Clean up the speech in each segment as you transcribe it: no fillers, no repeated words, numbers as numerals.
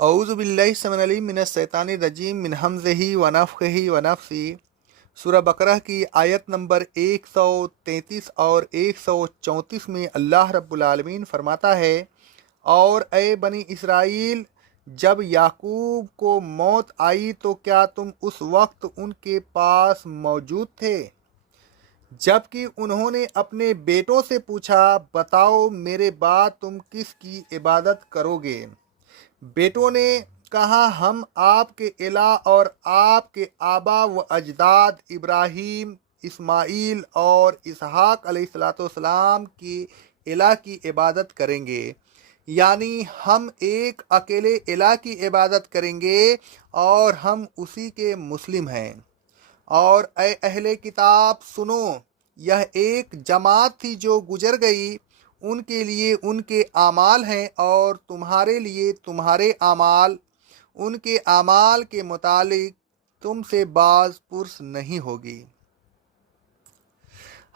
اعوذ باللہ السمیع العلیم من الشیطان الرجیم من ہمزہ ونفخہ ونفثہ۔ سورہ بقرہ کی آیت نمبر 133 اور 134 میں اللہ رب العالمین فرماتا ہے، اور اے بنی اسرائیل، جب یعقوب کو موت آئی تو کیا تم اس وقت ان کے پاس موجود تھے جب کہ انہوں نے اپنے بیٹوں سے پوچھا، بتاؤ میرے بعد تم کس کی عبادت کرو گے؟ بیٹوں نے کہا، ہم آپ کے الہ اور آپ کے آبا و اجداد ابراہیم، اسماعیل اور اسحاق علیہ السلام کی الہ کی عبادت کریں گے، یعنی ہم ایک اکیلے الہ کی عبادت کریں گے اور ہم اسی کے مسلم ہیں۔ اور اے اہل کتاب سنو، یہ ایک جماعت تھی جو گزر گئی، ان کے لیے ان کے اعمال ہیں اور تمہارے لیے تمہارے اعمال، ان کے اعمال کے متعلق تم سے باز پرس نہیں ہوگی۔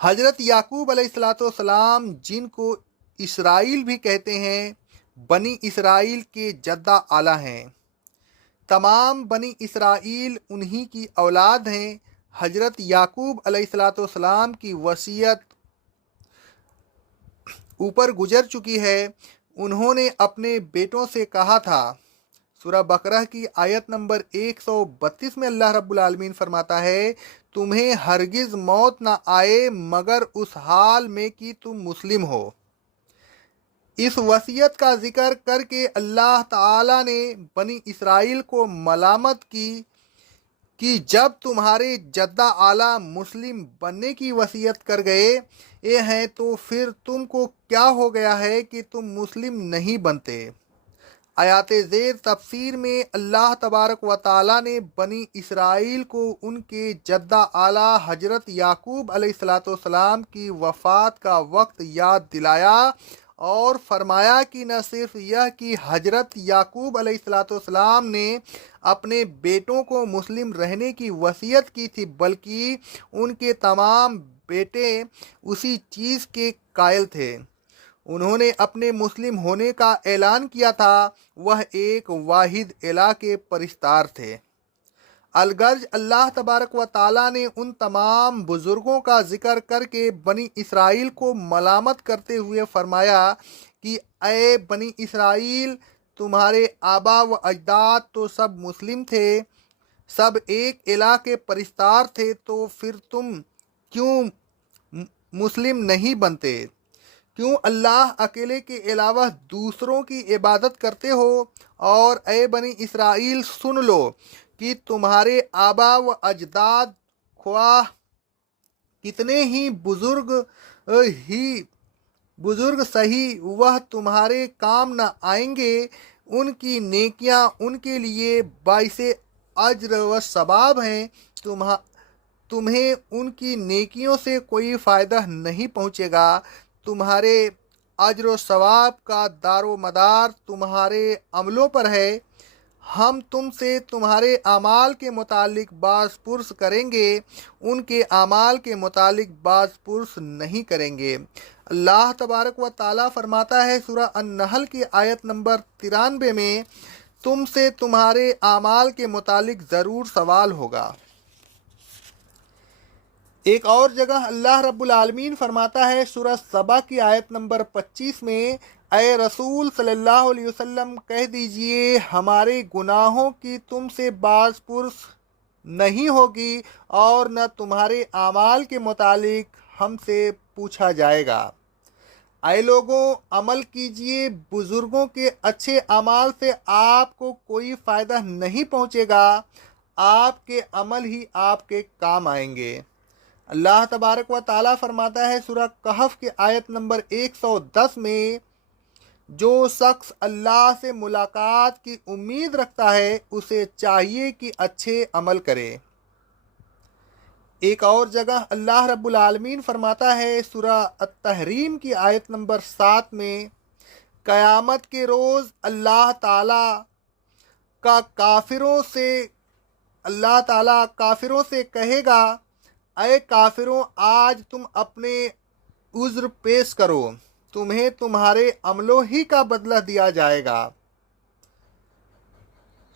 حضرت یعقوب علیہ السلام، جن کو اسرائیل بھی کہتے ہیں، بنی اسرائیل کے جدہ اعلیٰ ہیں۔ تمام بنی اسرائیل انہی کی اولاد ہیں۔ حضرت یعقوب علیہ السلام کی وصیت اوپر گزر چکی ہے۔ انہوں نے اپنے بیٹوں سے کہا تھا، سورہ بقرہ کی آیت نمبر 132 میں اللہ رب العالمین فرماتا ہے، تمہیں ہرگز موت نہ آئے مگر اس حال میں کہ تم مسلم ہو۔ اس وصیت کا ذکر کر کے اللہ تعالیٰ نے بنی اسرائیل کو ملامت کی کہ جب تمہارے جدہ اعلیٰ مسلم بننے کی وصیت کر گئے ہیں تو پھر تم کو کیا ہو گیا ہے کہ تم مسلم نہیں بنتے؟ آیات زیر تفسیر میں اللہ تبارک و تعالیٰ نے بنی اسرائیل کو ان کے جدہ اعلیٰ حضرت یعقوب علیہ السلام کی وفات کا وقت یاد دلایا اور فرمایا کہ نہ صرف یہ کہ حضرت یعقوب علیہ السلام نے اپنے بیٹوں کو مسلم رہنے کی وصیت کی تھی، بلکہ ان کے تمام بیٹے اسی چیز کے قائل تھے۔ انہوں نے اپنے مسلم ہونے کا اعلان کیا تھا، وہ ایک واحد الہ کے پرستار تھے۔ الغرض اللہ تبارک و تعالیٰ نے ان تمام بزرگوں کا ذکر کر کے بنی اسرائیل کو ملامت کرتے ہوئے فرمایا کہ اے بنی اسرائیل، تمہارے آبا و اجداد تو سب مسلم تھے، سب ایک الہ کے پرستار تھے، تو پھر تم کیوں مسلم نہیں بنتے؟ کیوں اللہ اکیلے کے علاوہ دوسروں کی عبادت کرتے ہو؟ اور اے بنی اسرائیل سن لو کہ تمہارے آبا و اجداد خواہ کتنے ہی بزرگ سہی، وہ تمہارے کام نہ آئیں گے۔ ان کی نیکیاں ان کے لیے باعث اجر و ثواب ہیں، تمہیں ان کی نیکیوں سے کوئی فائدہ نہیں پہنچے گا۔ تمہارے اجر و ثواب کا دار و مدار تمہارے عملوں پر ہے۔ ہم تم سے تمہارے اعمال کے متعلق باز پرس کریں گے، ان کے اعمال کے متعلق باز پرس نہیں کریں گے۔ اللہ تبارک و تعالیٰ فرماتا ہے سورہ النحل کی آیت نمبر 93 میں، تم سے تمہارے اعمال کے متعلق ضرور سوال ہوگا۔ ایک اور جگہ اللہ رب العالمین فرماتا ہے سورہ سبا کی آیت نمبر 25 میں، اے رسول صلی اللہ علیہ وسلم کہہ دیجئے، ہمارے گناہوں کی تم سے باز پرس نہیں ہوگی اور نہ تمہارے اعمال کے متعلق ہم سے پوچھا جائے گا۔ اے لوگوں، عمل کیجئے، بزرگوں کے اچھے اعمال سے آپ کو کوئی فائدہ نہیں پہنچے گا، آپ کے عمل ہی آپ کے کام آئیں گے۔ اللہ تبارک و تعالیٰ فرماتا ہے سورہ کہف کی آیت نمبر 110 میں، جو شخص اللہ سے ملاقات کی امید رکھتا ہے اسے چاہیے کہ اچھے عمل کرے۔ ایک اور جگہ اللہ رب العالمین فرماتا ہے سورہ التحریم کی آیت نمبر 7 میں، قیامت کے روز اللہ تعالیٰ کافروں سے کہے گا، اے کافروں، آج تم اپنے عذر پیش کرو، تمہیں تمہارے عملوں ہی کا بدلہ دیا جائے گا۔